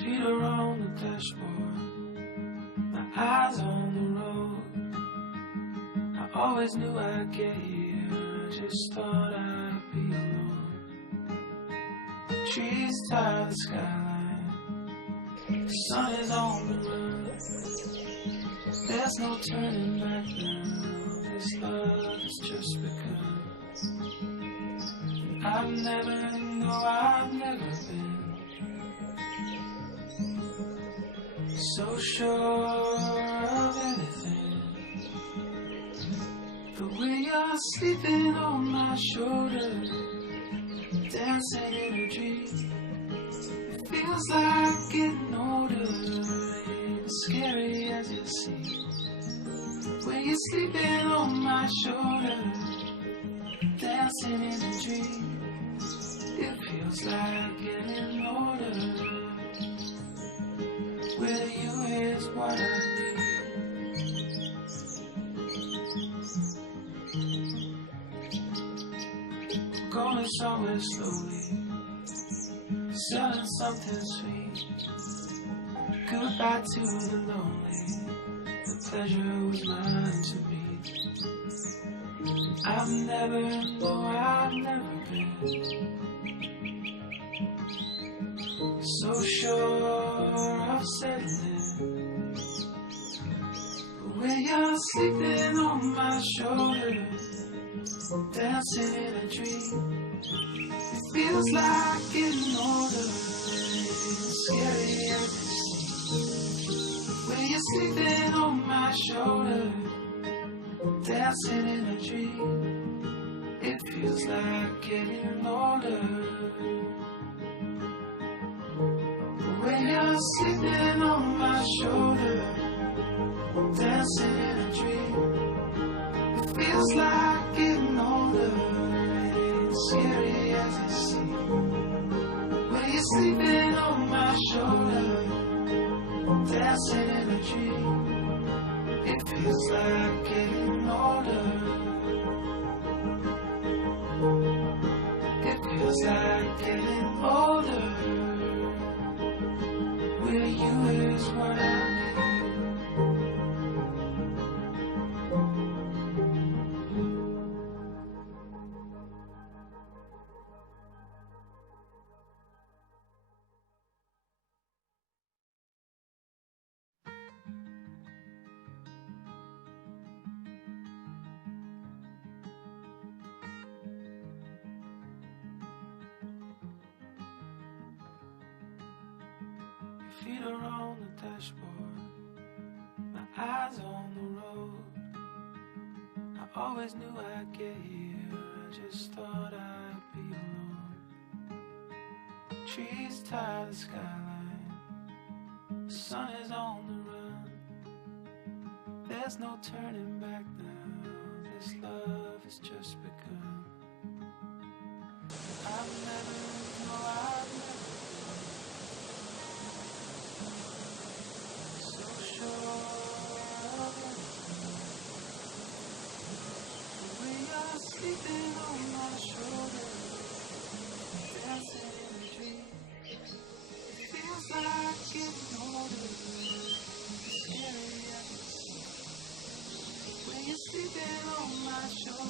Feet are on the dashboard, my eyes on the road. I always knew I'd get here, I just thought I'd be alone. Trees tie the skyline, the sun is on the run. There's no turning back now, this love has just begun. I've never been so sure of anything. But when you're sleeping on my shoulder, dancing in a dream, it feels like getting older, ain't as scary as it seems. When you're sleeping on my shoulder, dancing in a dream, it feels like getting older. With you is what I need. Going somewhere slowly, selling something sweet. Goodbye to the lonely, the pleasure was mine to meet. I've never been so sure of settling. But when you're sleeping on my shoulder, dancing in a dream, it feels like getting older, as scary as it seems. When you're sleeping on my shoulder, dancing in a dream, it feels like getting older. When you're sleeping on my shoulder, dancing in a dream, it feels like getting older, ain't scary as it seems. When you're sleeping on my shoulder, dancing in a dream, it feels like getting older. It feels like getting older. With you is what I need. Feet are on the dashboard, my eyes on the road. I always knew I'd get here, I just thought I'd be alone. Trees tie the skyline, the sun is on the run. There's no turning back now, this love has just begun. I've never sleeping on my shoulder, dancing in a dream. It feels like getting older, scary as it seems. When you're sleeping on my shoulder.